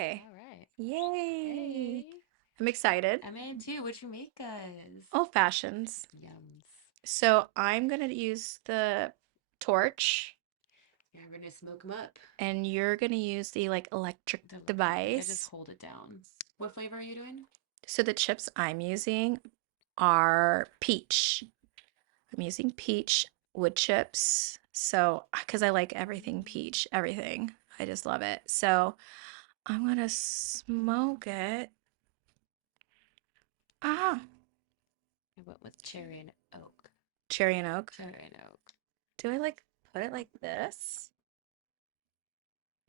Okay. All right. Yay. Hey, I'm excited. I'm in too. What you make us? Old fashions. Yums. So I'm gonna use the torch Yeah, we're gonna smoke them up. and you're gonna use the like electric The electric. Yeah, just device. hold it down. What flavor are you doing? So the chips I'm using are peach. I'm using peach wood chips. So, because I like everything peach, everything. I just love it. So I'm gonna smoke it. Ah, I went with cherry and oak. cherry and oak. Cherry and oak. Do I like put it like this?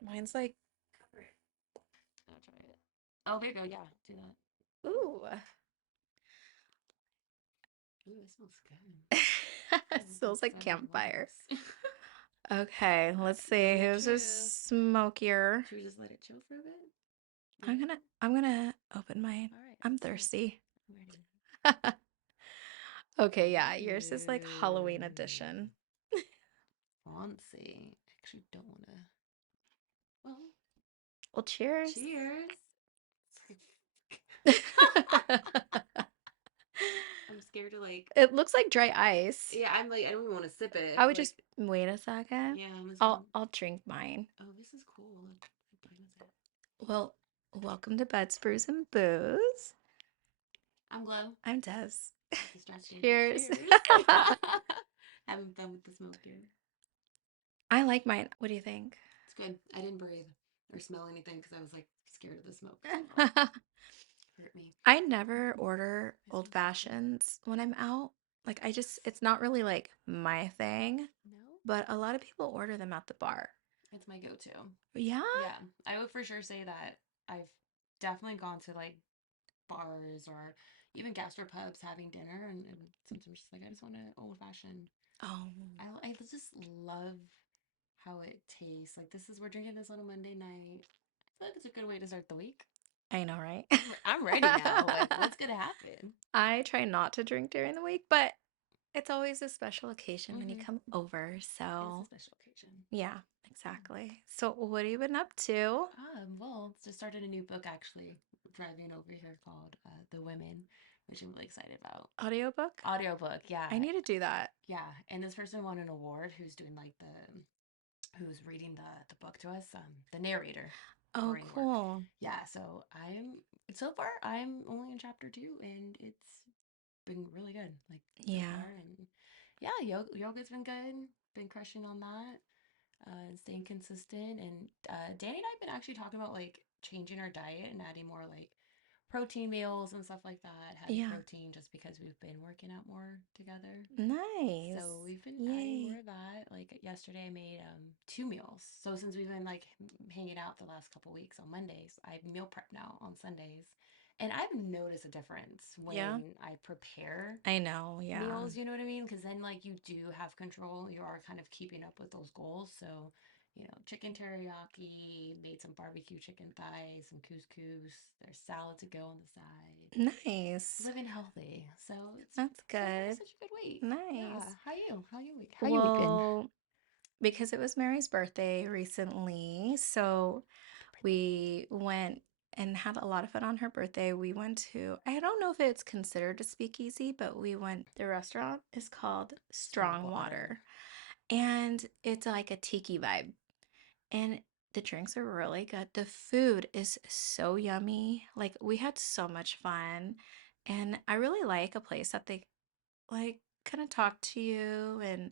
Mine's like, Cover it. I'll try it. Oh, there you go. Yeah, do that. ooh. Ooh, it smells good. It Oh, smells that's like starting to campfire. rise. Okay, All let's right, let see it who's a chill. smokier. Should we just let it chill for a bit? I'm Yeah. gonna I'm gonna open mine. All right, I'm let's do it. thirsty. I'm ready. Okay, yeah, yours is like Halloween Ooh. edition. Fancy. Actually, don't want to. Well, Well, cheers. cheers. I'm scared to like. It looks like dry ice. Yeah, I'm like, I don't even want to sip it. I I feel would like, just wait a second. yeah, I'm just gonna. I'll drink mine. Oh, this is cool. Look, I'm playing with it. Well, welcome to Buds, Brews, and Booze. I'm Glow. I'm Des. Distracted. Cheers. Cheers. Having fun with the smoke here. I like mine. What do you think? It's good. I didn't breathe or smell anything because I was like scared of the smoke. So it'll hurt me. I never order This old one's so good. fashions when I'm out. Like, it's not really like my thing, No, but a lot of people order them at the bar. it's my go-to. Yeah? Yeah, I would for sure say that I've definitely gone to like bars or even gastropubs having dinner, and sometimes just like I just want an old fashioned. Oh, I just love how it tastes. Like this is we're drinking this on a Monday night. I feel like it's a good way to start the week. I know, right? I'm ready now. Like what's gonna happen? I try not to drink during the week, but it's always a special occasion when you Mm-hmm. come over. It is a So, special occasion. yeah, exactly. So, what have you been up to? Well, just started a new book actually, driving over here called The Women, which I'm really excited about. Audiobook? Audiobook, yeah. I need to do that. Yeah. And this person won an award who's doing like who's reading the book to us, the narrator. Oh, Great work. cool. Yeah, so so far I'm only in chapter 2 and it's been really good. Like so far Yeah. and yeah, yoga's been good. Been crushing on that. Staying consistent. And Danny and I have been actually talking about like changing our diet and adding more like protein meals and stuff like that, heavy Yeah. protein, just because we've been working out more together. Nice. So we've been adding more Yay. of that. Like yesterday, I made 2 meals. So since we've been like hanging out the last couple weeks on Mondays, I meal prep now on Sundays, and I've noticed a difference Yeah. when I prepare I know. Yeah. meals, you know what I mean? Because then, like, you do have control. You are kind of keeping up with those goals. So, chicken teriyaki, made some barbecue chicken thighs, some couscous. There's salad to go on the side. Nice. Living healthy. So That's it's been good. such a good week. Yeah. Nice. How you? How you week? How you week been? Well, because it was Mary's birthday recently, so Happy birthday. we went and had a lot of fun on her birthday. We went to, I don't know if it's considered a speakeasy, but the restaurant is called Strong Strong water. Water. And it's like a tiki vibe. And the drinks are really good. The food is so yummy. Like we had so much fun. And I really like a place that they like kind of talk to you and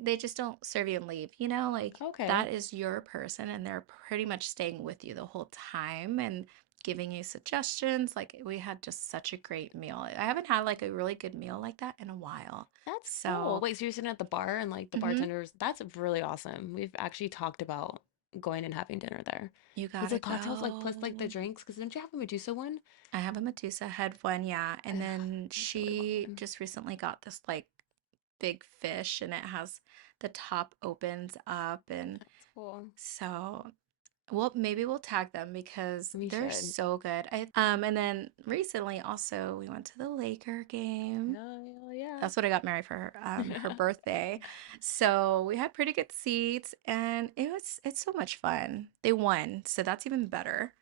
they just don't serve you and leave, like Okay. that is your person and they're pretty much staying with you the whole time and giving you suggestions. Like we had just such a great meal. I haven't had like a really good meal like that in a while. That's cool. So, Wait, so you're sitting at the bar and like the mhm, bartenders, that's really awesome. We've actually talked about going and having dinner there. you Was gotta it cocktails like plus like the go. drinks? Because didn't you have a Medusa one? I have a Medusa head one, yeah. Ugh, And then I really want she one. just recently got this like big fish and it has the top opens up and That's cool. so Well, maybe we'll tag them because We they're should. so good. And then recently also we went to the Laker game. Hell yeah. That's what I got married for her birthday. So we had pretty good seats and it's so much fun. They won, so that's even better.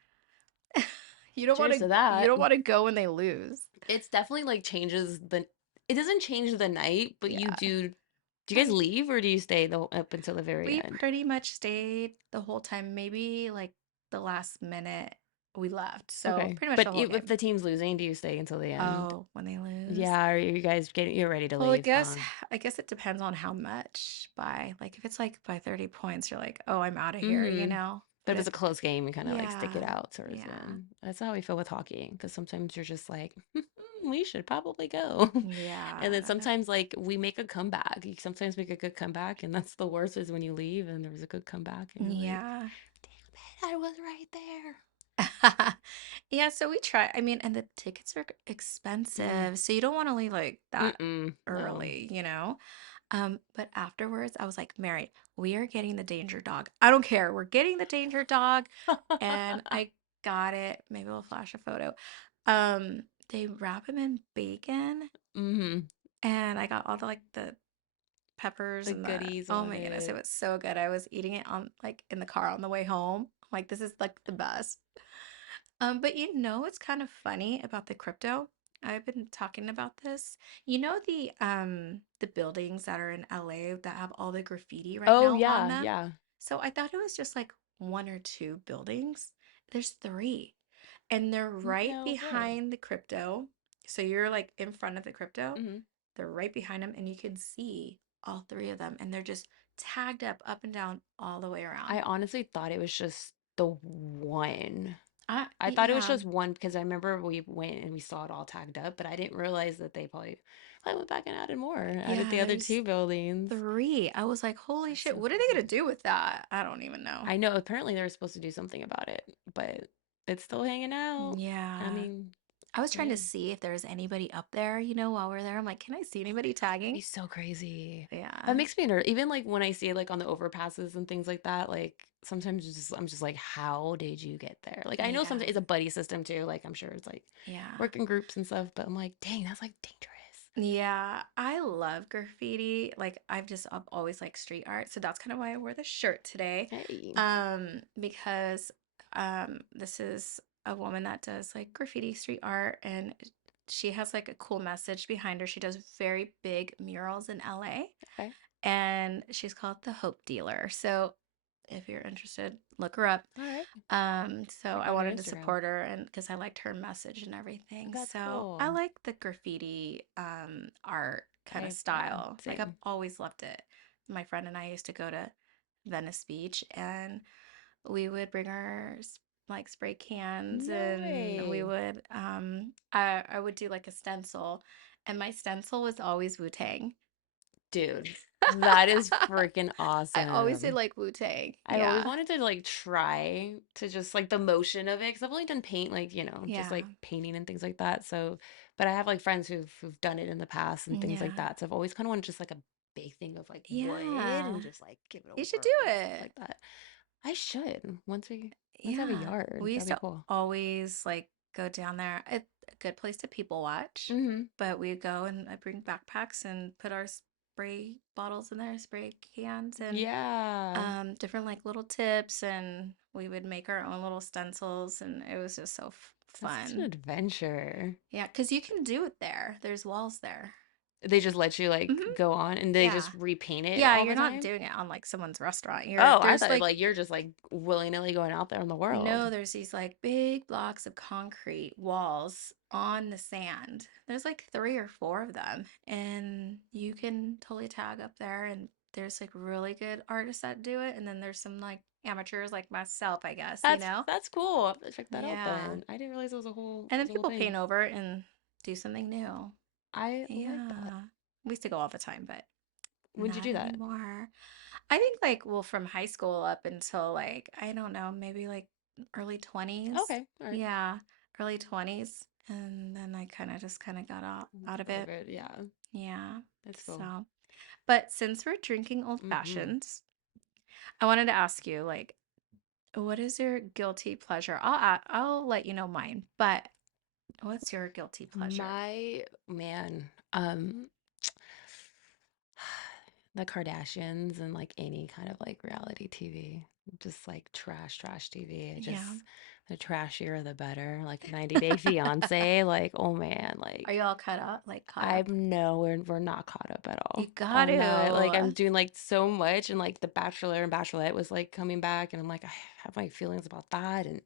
Cheers to You that. don't want to go when they lose. It's definitely like it doesn't change the night, but you Yeah. do you guys And leave or do you stay up until the very we end? pretty much stayed the whole time, maybe like the last minute we left. So Okay. pretty much But the whole if game. the team's losing, do you stay until the end? Oh, when they lose. Yeah, are you guys getting you're ready to Well, leave, huh? I guess it depends on how much by. Like if it's like by 30 points, you're like, "Oh, I'm out of here," you Mm-hmm. know? But But if it's if a close game, you kind of like stick it yeah, out towards the yeah. end. That's how we feel with hockey, because sometimes you're just like, we should probably go. And then Yeah. sometimes like we make a comeback. You sometimes make a good comeback, and that's the worst is when you leave and there was a good comeback and you're like, Yeah. damn it, I was right there. Yeah, so we try. I mean, and the tickets are Mm. expensive, so you don't want to leave like that Mm-mm. No. early, you know? But afterwards, I was like, Mary, we are getting the danger dog. I don't care. We're getting the danger dog. And I got it. Maybe we'll flash a photo. They wrap him in bacon, Mm-hmm. and I got all the peppers The and the goodies oh on my goodness, it it. was so good. I was eating it on like in the car on the way home. I'm like, this is like the best. But you know it's kind of funny about the crypto? I've been talking about this. You know the buildings that are in LA that have all the graffiti right Oh now on yeah, them? yeah. So I thought it was just like one or two buildings. There's three. And they're right No way. behind the crypto. So you're like in front of the crypto. Mm-hmm. They're right behind them and you can see all three of them and they're just tagged up and down all the way I around. honestly thought it was just the one. I thought it was Yeah. just one because I remember we went and we saw it all tagged up, but I didn't realize that they probably went back and added more, added Yeah, the other there's two buildings. three. I was like, holy That's shit, so what are they gonna crazy. do with that? I don't even know. I know apparently they were supposed to do something about it, but it's still hanging out. I Yeah. mean, I was trying to hey, see if there was anybody up there, while we're there. I'm like, can I see anybody that'd be tagging? so crazy. That Yeah. makes me nervous. Even like when I see it like on the overpasses and things like that, like sometimes I'm just like, how did you get there? Like I know Yeah. sometimes it's a buddy system too. Like I'm sure it's like Yeah. working groups and stuff, but I'm like, dang, that's like dangerous. Yeah, I love graffiti. Like I've always liked street art. So that's kind of why I wore the shirt today. Hey, Because this is a woman that does like graffiti street art and she has like a cool message behind her. She does very big murals in LA okay, and she's called the Hope Dealer. So if you're interested, look her up. all right. So Check I out her wanted to Instagram. support her and because I liked her message and everything. That's So I cool. like the graffiti art kind of Yeah, style. Like I've same. always loved it. My friend and I used to go to Venice Beach and we would bring our like spray cans No and we way. would I would do like a stencil and my stencil was always Wu-Tang. Dude, that is freaking I always did awesome. like Wu-Tang. I've always Yeah. wanted to like try to just like the motion of it because I've only done paint, like, just Yeah. like painting and things like that. So, but I have like friends who've done it in the past and things like Yeah. that. So I've always kind of wanted just like a big thing of like wood Yeah. and just like give it a You should do whirl and stuff it. like that. I should once I have a Yeah. yard. We used That'd be to cool. always like go down there. A good place to people watch. Mm-hmm. But we'd go and I bring backpacks and put our spray bottles in there, spray cans and Yeah, different like little tips and we would make our own little stencils and it was just so that's such an fun. adventure. Yeah, because you can do it there. There's walls there. They just let you like Hmm. go on and they Yeah. just repaint it Yeah, all you're the not time. doing it on like someone's restaurant. Oh, I There's thought like like you're just like willy-nilly going out there in the world. no, there's these like big blocks of concrete walls on the sand. There's like three or four of them, and you can totally tag up there. And there's like really good artists that do it, and then there's some like amateurs like myself, I guess, you know? That's cool. I'll have to check that out Yeah. then. I didn't realize And it then was a whole people thing. paint over it and do something new. I like that. Yeah. We used to go all the time, but When'd you not do that? anymore. I think like well from high school up until like I don't know, maybe like early 20s. Okay, all right. Yeah, early 20s and then I kind of got out of Out of it. it, yeah. Yeah. That's cool. So, but since we're drinking old Mm-hmm. fashions, I wanted to ask you like What is your guilty pleasure? I'll let you know mine, but what's your guilty pleasure? My man, the Kardashians and like any kind of like reality TV, just like trash TV. I just Yeah. the trashier the better. Like 90 Day Fiance, like oh man, Are like you all caught up? Like caught up? I'm no, we're not caught up at You all got on that. Like I'm to. doing like so much, and like The Bachelor and Bachelorette was like coming back, and I'm like I have my feelings about that, and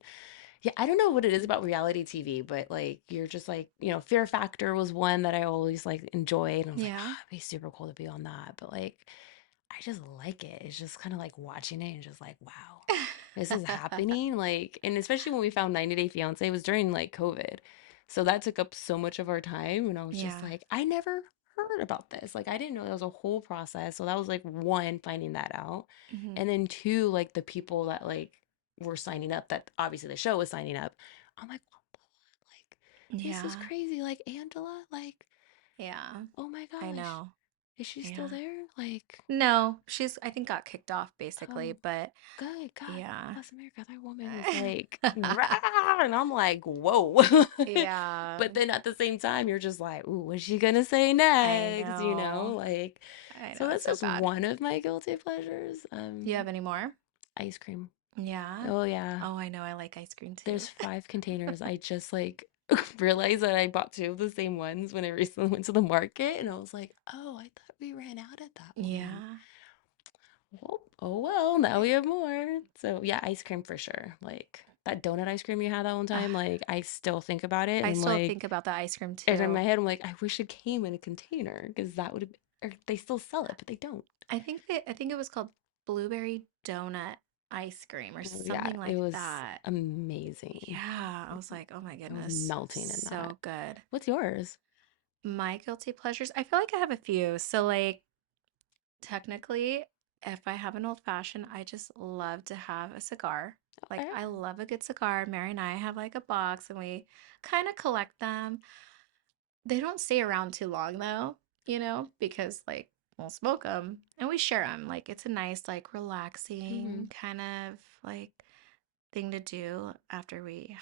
yeah, I don't know what it is about reality TV, but like you're just like, Fear Factor was one that I always like enjoyed. And I was like, Yeah. oh, it'd be super cool to be on that. But like, I just like it. It's just kind of like watching it and just like, wow, this is happening. Like, and especially when we found 90 Day Fiance, it was during like COVID. So that took up so much of our time. And I was just Yeah. like, I never heard about this. Like, I didn't know that was a whole process. So that was like one, finding that out. Hmm. And then two, like the people that like were signing up, that obviously the show was signing up. I'm like, what the like, this is Yeah. crazy. Like Angela, like, Yeah. oh my I gosh, know. is she still Yeah. there? Like, No, she's I think got kicked off basically, oh, but good God yeah. bless America. That woman is like, rah! And I'm like, whoa. Yeah. But then at the same time, you're just like, ooh, what's she gonna say I next? know. Like, I so know. It's that's so just bad. one of my guilty pleasures. Do you have any more? Ice cream. Yeah. Oh yeah. Oh, I know. I like ice cream There's too. 5 containers. I just like realized that I bought 2 of the same ones when I recently went to the market, and I was like, oh, I thought we ran out at that one. Yeah. Well, oh well, now we have more. So yeah, ice cream for sure. Like that donut ice cream you had that one Ugh, time, like I still think about it, and I I'm still think like, about the ice cream and in my too. head, I'm like, I wish it came in a container because that would have, or they still sell it, but they don't. I think it was called blueberry donut ice cream or Oh, yeah, something it like was that. amazing. Yeah, I was like, "Oh my I was goodness, melting in that. so good." What's yours? My guilty pleasures, I feel like I have a few. So like technically, if I have an old fashioned, I just love to have a cigar. Like Okay. I love a good cigar. Mary and I have like a box and we kind of collect them. They don't stay around too long though, because like we'll smoke them and we share them. Like it's a nice, like Mm-hmm. relaxing kind of like thing to do after we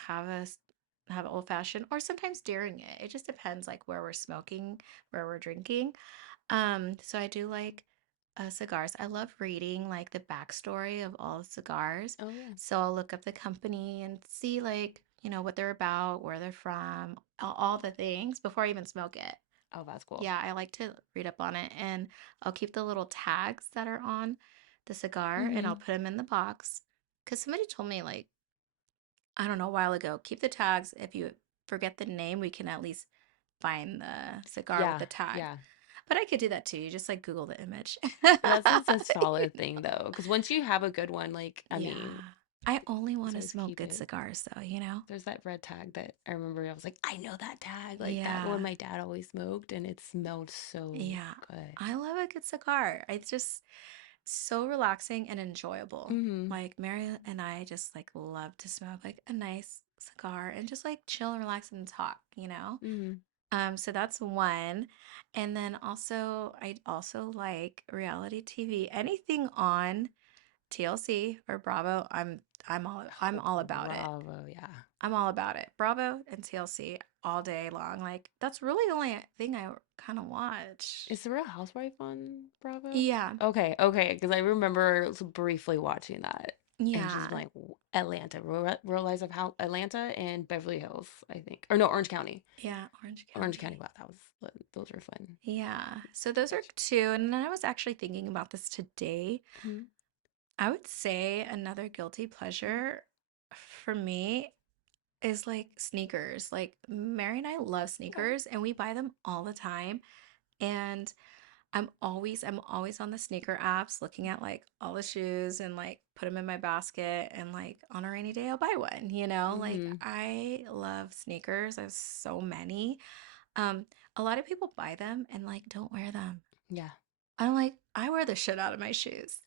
have old fashioned or sometimes during it. It just depends like where we're smoking, where we're drinking. So I do like cigars. I love reading like the backstory of all the cigars. Oh yeah. So I'll look up the company and see like, what they're about, where they're from, all the things before I even smoke it. Oh, that's cool. Yeah, I like to read up on it and I'll keep the little tags that are on the cigar and Mm-hmm. I'll put them in the box. Because somebody told me, like, I don't know, a while ago, keep the tags. If you forget the name, we can at least find the cigar with Yeah, the tag. yeah. But I could do that too. You just like Google the image. That's a You solid thing know? though, because once you have a good one, like I Yeah. mean, I only want just to always smoke keep good it. cigars though? There's that red tag that I remember. I was like, I know that tag, like that one Yeah. my dad always smoked, and it smelled so Yeah. good. I love a good cigar. It's just so relaxing and enjoyable. Mm-hmm. Like Mary and I just like love to smoke like a nice cigar and just like chill and relax and talk? Mm-hmm. So that's one. And then also I also like reality TV. Anything on TLC or Bravo, I'm Oh, all about it. bravo, yeah. I'm all about it. Bravo and TLC all day long. Like that's really the only thing I kind of watch. Is the Real Housewife on Bravo? Yeah. Okay, okay, because I remember briefly watching that and just Yeah. like Atlanta, Real Lives of How Atlanta and Beverly Hills, I think, or no, Orange County. Yeah, Orange Orange County. County. Wow, those were fun. Yeah. So those are two. And then I was actually thinking about this today. Mhm. I would say another guilty pleasure for me is like sneakers. Like Mary and I love Okay. sneakers and we buy them all the time. And I'm always on the sneaker apps looking at like all the shoes and like put them in my basket and like on a rainy day I'll buy one. Like Mm-hmm. I love sneakers. I have so many. Um a lot of people buy them and like don't wear them. Yeah. I'm like, I wear the shit out of my shoes.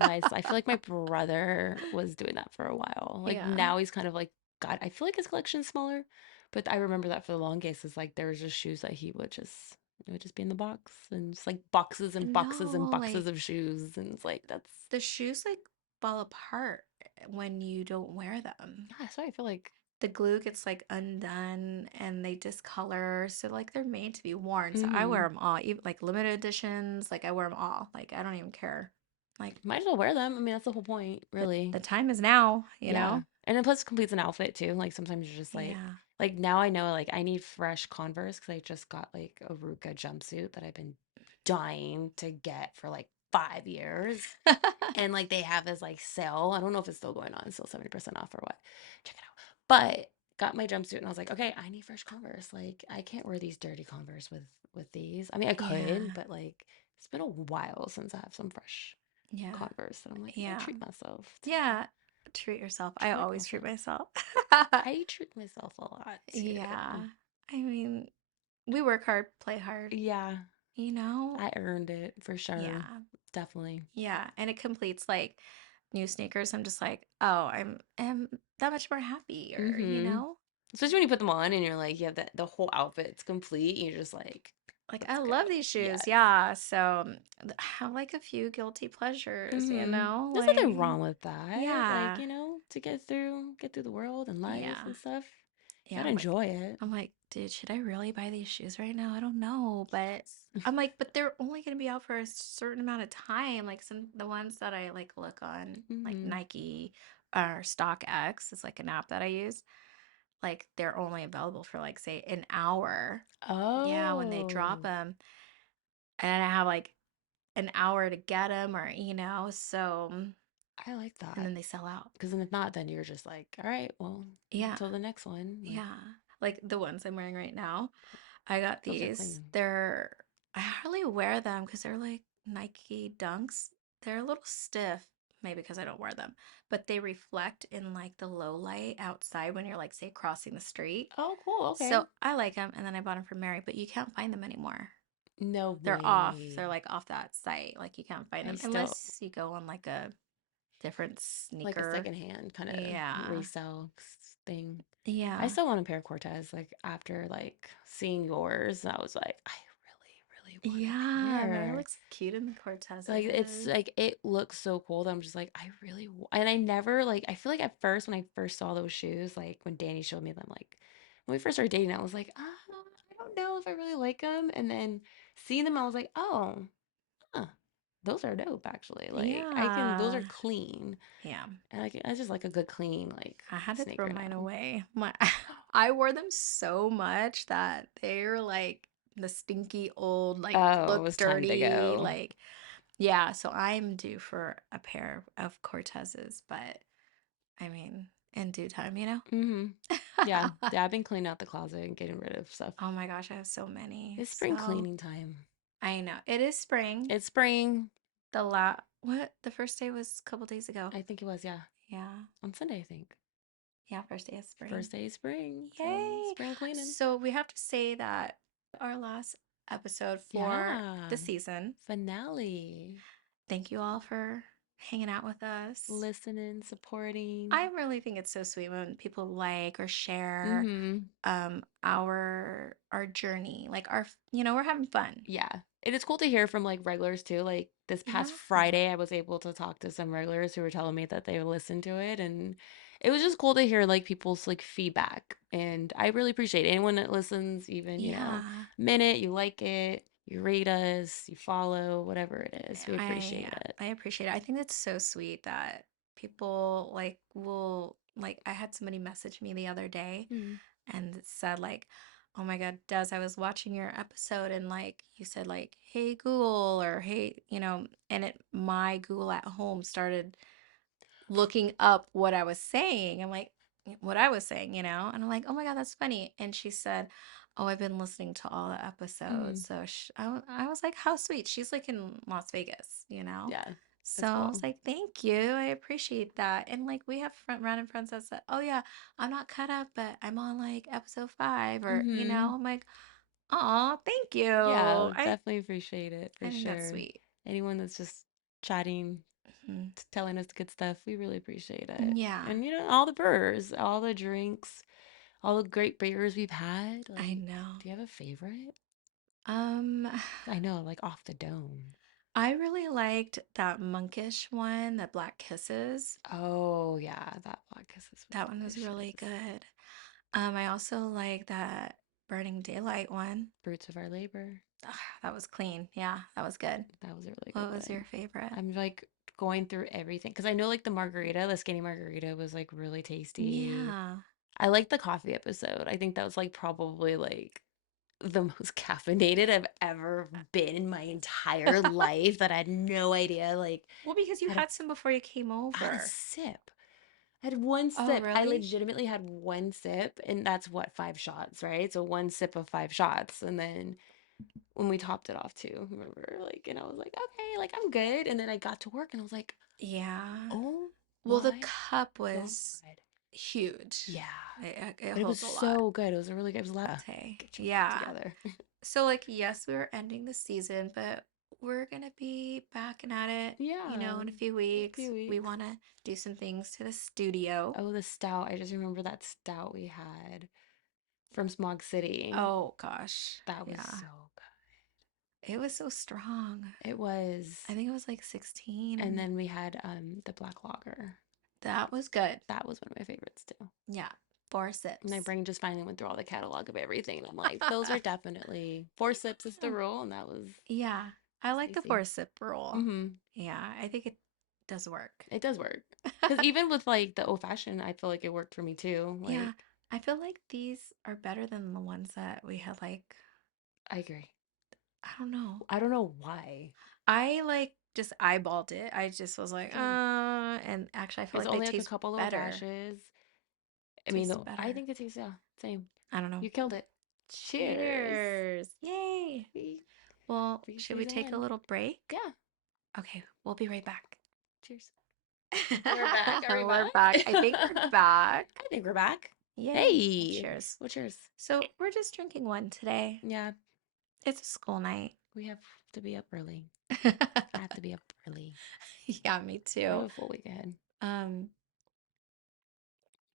I feel like my brother was doing that for a while. Like Yeah. now he's kind of like God, I feel like his collection's smaller, but I remember that for the longest is like there was just shoes that he would just it would just be in the box and just like boxes and boxes and No, boxes like of shoes and it's like that's the shoes like fall apart when you don't wear them. Yeah, so I feel like, The glue gets like undone and they discolor. So like they're made to be worn. So I wear mm-hmm. them all, even like limited editions. Like I wear them all. Like I don't even care. Like Might as well wear them. I mean, that's the whole point, really. the time is now, you Yeah. know? And then plus it completes an outfit too. Like sometimes you're just Yeah. like now I know like I need fresh Converse because I just got like a Ruka jumpsuit that I've been dying to get for like 5 years. And like they have this like sale. I don't know if it's still going on, it's still 70% off or what. Check it out. But got my jumpsuit and I was like, okay, I need fresh Converse. Like I can't wear these dirty Converse with these. I mean, I could, Yeah. but like it's been a while since I have some fresh Yeah. Converse. And I'm like, I'm gonna Yeah. treat myself today. Yeah. Treat yourself. I Treat always treat myself. myself. I treat myself a lot too. Yeah. I mean, we work hard, play hard, Yeah, you know? I earned it for sure. Yeah. Definitely. Yeah. And it completes like new sneakers. I'm just like, oh, I'm that much more happier, you Mm-hmm. know? Especially when you put them on and you're like, you have the whole outfit's complete. You're just like, Like I let's go. love these shoes. Yes. Yeah. So I have like a few guilty pleasures, you Mm-hmm. know? There's Like nothing wrong with that. Like, yeah. you know, to get through the world and life Yeah. and stuff. You Yeah. gotta enjoy it. I'm like, dude, should I really buy these shoes right now? I don't know, but Yes. I'm like, but they're only going to be out for a certain amount of time. Like some the ones that I like look on like Mm-hmm. Nike or StockX is like an app that I use. Like they're only available for like say an hour. Yeah, when they drop Oh, them, and I have like an hour to get them, or so I like and that. then they sell out. Because then if not, then you're just like, all right, well, Yeah, until the next one. Like, yeah. Like the ones I'm wearing right now. I got those are these. clean. I hardly wear them because they're like Nike Dunks. They're a little stiff, maybe because I don't wear them, but they reflect in like the low light outside when you're like, say, crossing the street. Oh, cool. Okay. So I like them. And then I bought them from Mary, but you can't find them anymore. No They're off. They're way. like off that site. Like you can't find I them still unless you go on like a different like a sneaker. secondhand kind of Yeah. resale thing. I Yeah. still want a pair of Cortez. Like after like seeing yours, I was like, I really, really want a Yeah. Mary pair. looks cute in the Like it's Cortezes. like it looks so cool that I'm just like, and I never like I feel like at first when I first saw those shoes, like when Danny showed me them, like when we first started dating, I was like, I don't know if I really like them. And then seeing them, I was like, oh, huh, those are dope actually. Like those are Yeah. clean. Yeah. And like I just like a good clean like I had to throw sneaker mine now. away. I wore them so much that they're like the stinky old, like Oh, it look was time to dirty, go. like yeah, so I'm due for a pair of Cortezes, but I mean, in due time, you know? Mm-hmm. Yeah. Yeah, I've been cleaning out the closet and getting rid of stuff. Oh my gosh, I have so many. It's spring So cleaning time. I know. It is spring. It's spring. The first day was a couple days ago. I think it was, yeah. Yeah. On Sunday, I think. Yeah, first day of spring. First day of spring. So Yay! spring cleaning. So we have to say that our last episode for Yeah. the season. Finale. Thank you all for hanging out with us. Listening, I supporting. really think it's so sweet when people like or share Mm-hmm. our journey. Like we're having fun. Yeah. It is cool to hear from like regulars too. Like this past Yeah. Friday, I was able to talk to some regulars who were telling me that they listened to it. And it was just cool to hear like people's like feedback. And I really appreciate anyone that listens, even, Yeah. minute, you like it, you rate us, you follow, whatever it is. We appreciate it. I appreciate it. I think it's so sweet that people like will like I had somebody message me the other day Mm. and it said like, "Oh my God, Des, I was watching your episode and like you said like, hey Google or hey, and my Google at home started looking up what I was saying. I'm like, what I was saying, and I'm like, oh my God, that's funny. And she said, oh, I've been listening to all the episodes. Mm. So I was like, how sweet. She's like in Las Vegas. Yeah. So That's I was cool. like, thank you. I appreciate that. And like, we have random friends that said, oh yeah, I'm not cut up, but I'm on like episode 5 or, Mm-hmm. I'm like, oh, thank you. Yeah, definitely appreciate it for I think that's sure. sweet. Anyone that's just chatting, Mhm. telling us the good stuff, we really appreciate it. Yeah, And all the burgers, all the drinks, all the great beers we've had. I Like, know. do you have a favorite? Um, I know, like off the dome. I really liked that monkish one, the Black Kisses. Oh yeah, that Black Kisses was That one was really delicious. good. I also like that Burning Daylight one. Fruits of Our Labor. That was clean. Yeah, that was good. That was a really good What was one. your favorite? I'm like going through everything because I know like the skinny margarita was like really tasty. Yeah. I like the coffee episode. I think that was like probably like the most caffeinated I've ever been in my entire life that I had no idea. Like, Well, because you had a, had some before you came I had a over. sip. I had one Oh, sip. I really? legitimately had one sip, and that's what, 5 shots, right? So one sip of 5 shots. And then when we topped it off too, remember, like, and I was like, okay, like I'm good. And then I got to work and I was like, Yeah. oh Well, the my cup God. was huge. Yeah. It But it was holds a lot. so good. It was a really good, it was like, Latte. get your life Yeah. together. So, like, yes, we were ending the season, but we're gonna be back and at it, Yeah. in a few In a weeks. few We weeks. want to do some things to the studio. Oh, the stout. I just remember that stout we had from Smog City. Oh gosh. That was Yeah. so good. It was so strong. It I was. think it was like And 16. then we had the black lager. That was good. That was one of my favorites too. Yeah. Four My sips. brain just finally went through all the catalog of everything. And I'm like, those are definitely 4 sips is the rule, and that Yeah. I was like the tasty. 4 sip rule. Mm-hmm. Yeah. I think it does work. It does work. Because even with like the old fashioned, I feel like it worked for me too. Yeah. Like, I feel like these are better than the ones that we had like, I agree. I don't know. I don't know why. I like just eyeballed it. I just was like, Same. and actually I feel It's like they only like a taste couple little better. dashes. I mean, Tasted I better. think it tastes, yeah, same. I don't know. You killed it. Cheers. Cheers. Yay. We Well, should we take a BudsBrewsandBooze. little break? Yeah. Okay, we'll be right back. Cheers. We're back. Are we We're back? back. I think we're back. I think we're back. Yay. Well, Hey. cheers. Well, cheers. So we're just drinking one today. Yeah, It's a school night. we have to be up early. I have to be up early. Yeah, me I have too. a full week ahead. Um,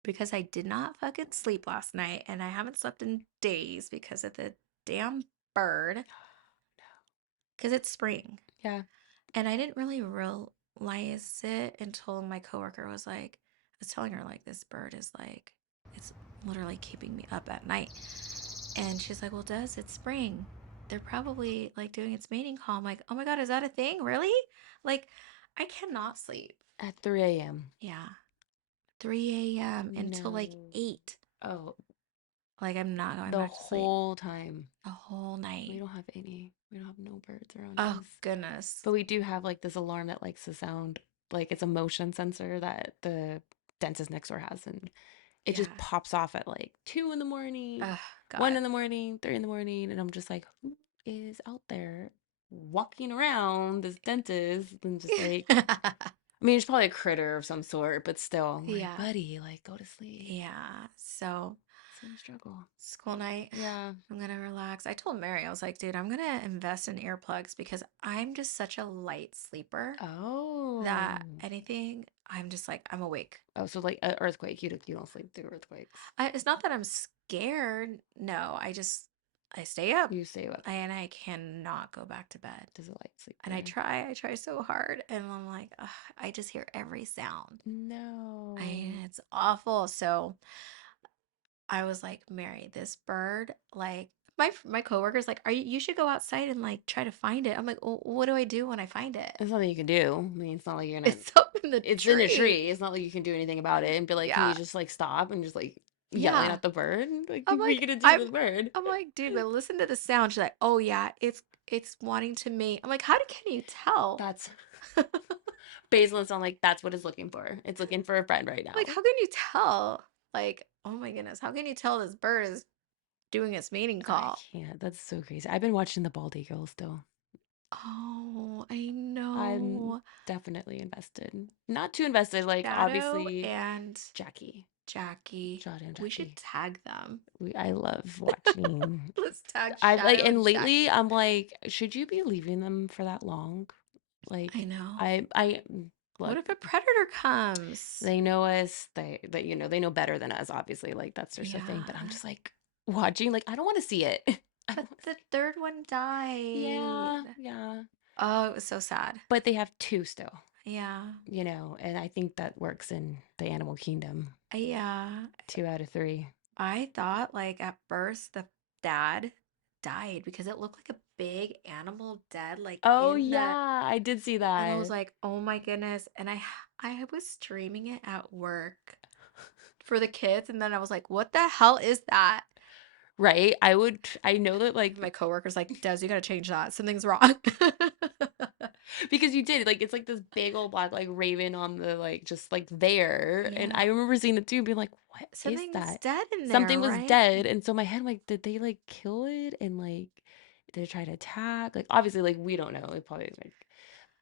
because I did not fucking sleep last night and I haven't slept in days because of the damn bird. Because it's spring. Yeah. And I didn't really realize it until my coworker was like, I was telling her, like, this bird is like, it's literally keeping me up at night. And she's like, well, it's spring. They're probably like doing its mating call. I'm like, oh my God, is that a thing? Really? Like, I cannot sleep. At 3 a.m. Yeah. 3 a.m. until like No. 8. Oh, Like, I'm not going the back to sleep whole time. a whole We night. don't have any. We don't have no birds around Oh, us. goodness. But we do have like this alarm that likes the sound. Like it's a motion sensor that the dentist next door has, and it just Yeah. pops off at like 2 in the morning, Oh, 1 God. in the morning, 3 in the morning, and I'm just like, who is out there walking around this dentist? And just like, I mean, it's probably a critter of some sort, but still, I'm like, Yeah. buddy, like go to sleep. Yeah. So, It's been a struggle. school night. Yeah. I'm gonna relax. I told Mary, I was like, dude, I'm gonna invest in earplugs because I'm just such a light sleeper Oh. that anything, I'm just like, I'm awake. Oh, so like an earthquake, you don't sleep through earthquakes. It's not that I'm scared. No, I stay up You stay up and I cannot go back to bed. as a light And sleeper. I try so hard. And I'm like, ugh, I just hear every sound. No. It's awful. So I was like, Mary, this bird, like my coworker's like, you should go outside and like try to find it. I'm like, well, what do I do when I find it? There's nothing you can do. I mean, it's not like you're gonna. It's up in the It's in a tree. tree. It's not like you can do anything about it and be like, can you Yeah. just like stop and just like yelling Yeah. at the bird? Like, I'm what are you like, gonna do to I'm the bird? I'm like, dude, but listen to the sound. She's like, oh yeah, it's wanting to mate. I'm like, can you tell? That's Basil and sound like that's what it's looking for. It's looking for a friend right Like, now. how can you tell? Like, oh my goodness, how can you tell this bird is doing its mating I call? can't. That's so crazy. I've been watching the Bald Eagle still. Oh, I I'm know. definitely invested. Not too invested, like Shadow obviously and Jackie. Jackie. Shot and We should Jackie. tag them. I love watching. Let's tag I've like, Shadow and and lately Jackie. I'm like, should you be leaving them for that long? I Like, know. I What look, if a predator comes? they know us, they know better than us, obviously, like that's just a thing. But I'm Yeah. just like watching, like, I don't want to see it. I But don't want to the see it. third one Yeah, died. yeah. Oh, it was so sad. But they have two still, Yeah. and I think that works in the animal kingdom. Yeah. Two out of three. I thought like at first the dad died because it looked like a big animal dead like Oh in the yeah, I did see and I was that. like, "Oh my goodness." And I was streaming it at work for the kids and then I was like, "What the hell is that?" Right? I know that My like coworker's like, "Des, you got to change that. Something's wrong." because you did like it's like this big old black like raven on the like just like there, and I Yeah. remember seeing it too and being like, what is Something's that? dead in there, Something was right? dead, and so my head, I'm like, did they like kill it, and like did it try to attack? Like obviously like we don't know. It probably like,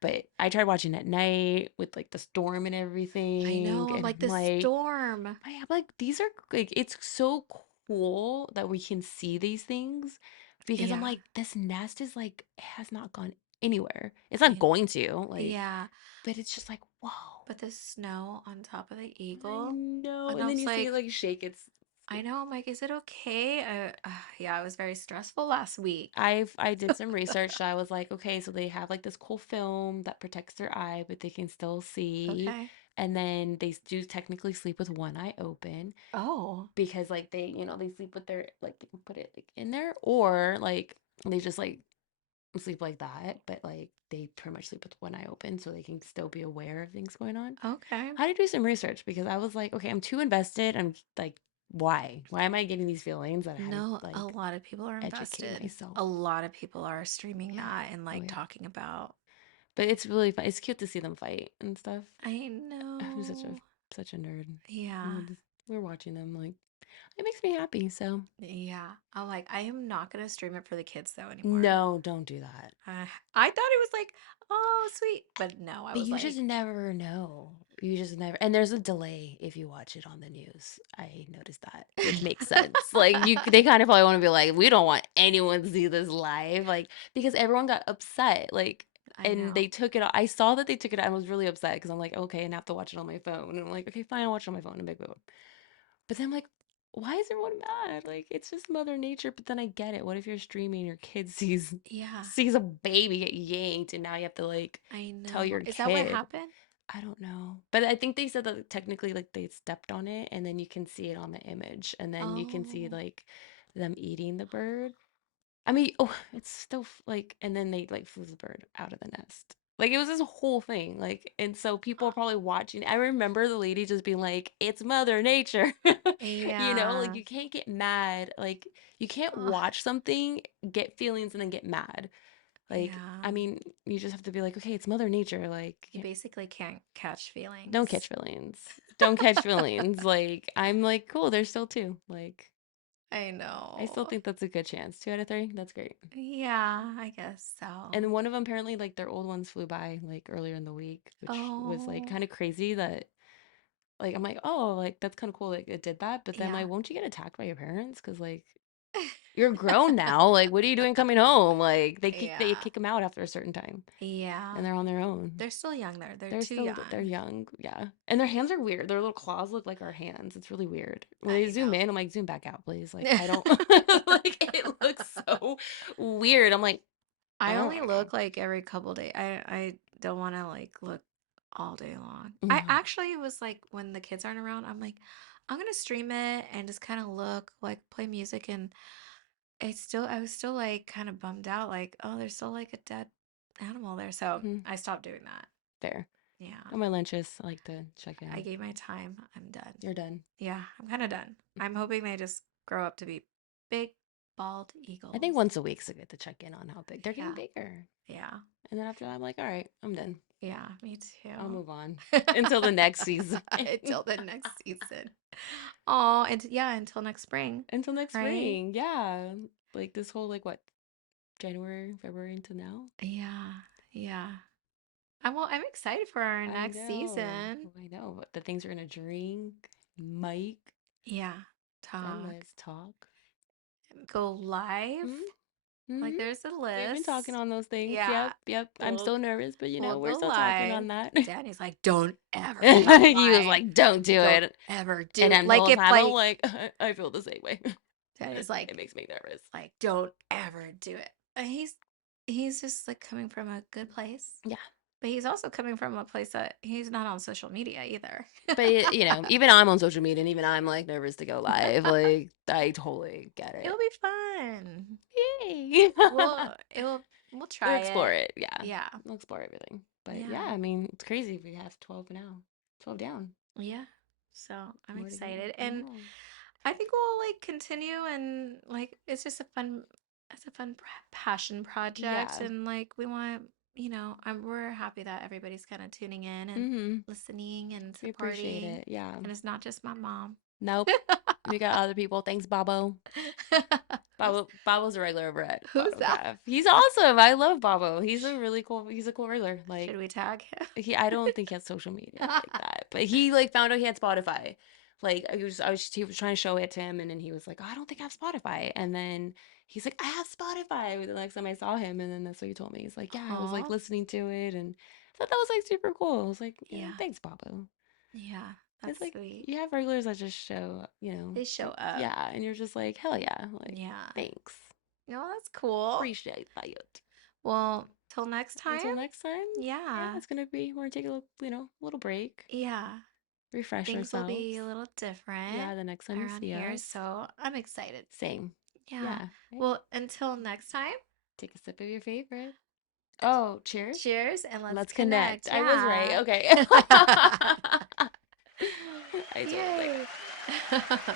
but I tried watching at night with like the storm and I everything, know. I'm and like I'm the like, storm. I'm like, these are like, it's so cool that we can see these things because I'm Yeah. like, this nest is like, has not gone anywhere. It's not I going to, like, yeah. but it's just like, whoa, But the snow on top of the I eagle, know. and And I then was you see it like, like shake. It's, I know, I'm like, is it okay? Yeah, it was very stressful last week. I did some research. So I was like, okay, so they have like this cool film that protects their eye, but they can still see. Okay. And then they do technically sleep with one eye open Oh, because like they sleep with their like they can put it like in there, or like they just like sleep like that, but like they pretty much sleep with one eye open so they can still be aware of things going on. okay. I had to do some research because I was like, okay, I'm too invested. I'm like, why am I getting these feelings that I hadn't No, a like lot of people are educated invested. myself? A lot of people are streaming Yeah. that and Oh like yeah. talking about. But it's really fun. It's cute to see them fight and stuff. I I'm know. such a nerd. Yeah. We're watching them like it makes me happy. So Yeah. I'm like, I am not gonna stream it for the kids though anymore. no, don't do that. I thought it was like, oh, sweet. But no, I But was you just like, never know. You just never, and there's a delay if you watch it on the news. I noticed that, which makes sense. Like they kind of probably want to be like, we don't want anyone to see this live, like because everyone got upset, like, I and know. they took it. I saw that they took it out. I was really upset because I'm like, okay, and I have to watch it on my phone. And I'm like, okay, fine, I'll watch it on my phone. And big boom. But then I'm like, why is everyone mad? Like it's just Mother Nature. But then I get it. What if you're streaming, your kid Yeah, sees a baby get yanked, and now you have to like I tell know. your Is that what kid. happened? I don't know. But I think they said that technically like they stepped on it and then you can see it on the image and then you can see Oh, like them eating the bird. I mean, oh, it's still like and then they like flew the bird out of the nest. Like it was this whole thing. Like and so people are probably watching. I remember the lady just being like, "It's Mother Nature." Like yeah. you can't get mad. Like you can't Ugh, watch something, get feelings and then get mad. Like yeah. I mean, you just have to be like, "Okay, it's Mother Nature." Like You basically can't catch don't catch feelings. feelings. Don't catch feelings. Like, I'm like, cool, there's still two. Like, I I still know. think that's a good chance. Two out of three, that's great. Yeah, I guess so. And one of them apparently, like, their old ones flew by like earlier in the week, which was like Oh, kind of crazy that, like, I'm like, oh, like, that's kind of cool. Like, it did that. But then, yeah. like, won't you get attacked by your parents? Because, like, you're grown now. Like, what are you doing coming home? Like, they Yeah. kick them out after a certain time Yeah. and they're on their own. They're still young there. They're They're too still they're young. young, yeah. And their hands are weird. Their little claws look like our hands. It's really weird. When they I zoom know. in, I'm like, zoom back out, please. Like, I don't like it looks so weird. I'm like, I only oh. look like every couple days. I don't want to like look all day long. I No. actually was like when the kids aren't around, I'm like I'm gonna stream it and just kind of look like play music and I was still like kind of bummed out like oh there's still like a dead animal there. So Mhm. I stopped doing that. There. Yeah. On my lunches, I like to check I in. gave my time. I'm done. You're done. Yeah, I'm kind of done. I'm hoping they just grow up to be big bald I think eagles. once a week's a good to check in on how big they're getting Yeah. bigger. Yeah. And then after that, I'm like, all right, I'm done. Yeah, me I'll too. move on until the next season. Until the next season. Oh, and yeah, until next spring, Until next right? spring. Yeah. Like this whole like what, January, February until now? Yeah, yeah. I'm excited for our I next know. season. I know. But the things we're gonna drink, Mike, Yeah, send talk. us talk. Go live. Mm-hmm. Like there's a We've been talking list. on those things. Yeah, Yep, yep. I'm we'll still nervous, but we'll we're go still talking live. on that. Danny's like, don't ever go He was live. like, "Don't do Don't it," ever and do then the like whole if time I'm like like, I feel the same way. Danny's It like makes me nervous. don't ever do it. And he's he's just like coming from a good place, Yeah. but he's also coming from a place that he's not on social media either. But you know, even I'm on social media and even I'm like nervous to go live. Like I totally get It'll it. be fun. Yay. We'll We'll try explore it. it. Yeah. Yeah. We'll explore everything. But yeah, Yeah. I mean, it's crazy if we have 12 now. 12 down. Yeah. So I'm More to go. excited. I And know. I think we'll like continue and like it's a fun passion project. Yeah. And like we want, we're happy that everybody's kind of tuning in and Mm-hmm. listening and We appreciate supporting. it. Yeah. And it's not just my mom. Nope. We got other people. Thanks, Bobo. Bobo's a regular over at Who's Bottle that? Calf. He's awesome. I love Bobo. He's a cool regular. Should Like we tag him? I don't think he has social media like that. But he like found out he had Spotify. Like he was trying to show it to him and then he was like, oh, I don't think I have Spotify. And then he's like, I have Spotify the next time I saw him. And then that's what he told me. He's like, yeah, I was like Aw. listening to it and I thought that was like super cool. I was like, yeah, Yeah. thanks, Bobo. Yeah. It's That's like sweet. you have regulars that just show, They show like up. yeah, and you're just like, hell yeah, like Yeah. thanks. No, that's cool. Appreciate that. Well, till next time. Until next time, yeah, Yeah. we're gonna take a little, little break, Yeah. refresh Things will be ourselves. a little different Yeah, the next time you around see here, us. so I'm excited. Same. Yeah. Yeah. Right. Well, until next time, Take a sip of your favorite. Oh, cheers. cheers and let's Let's connect. connect. I was right. Yeah. Okay. I totally Yay.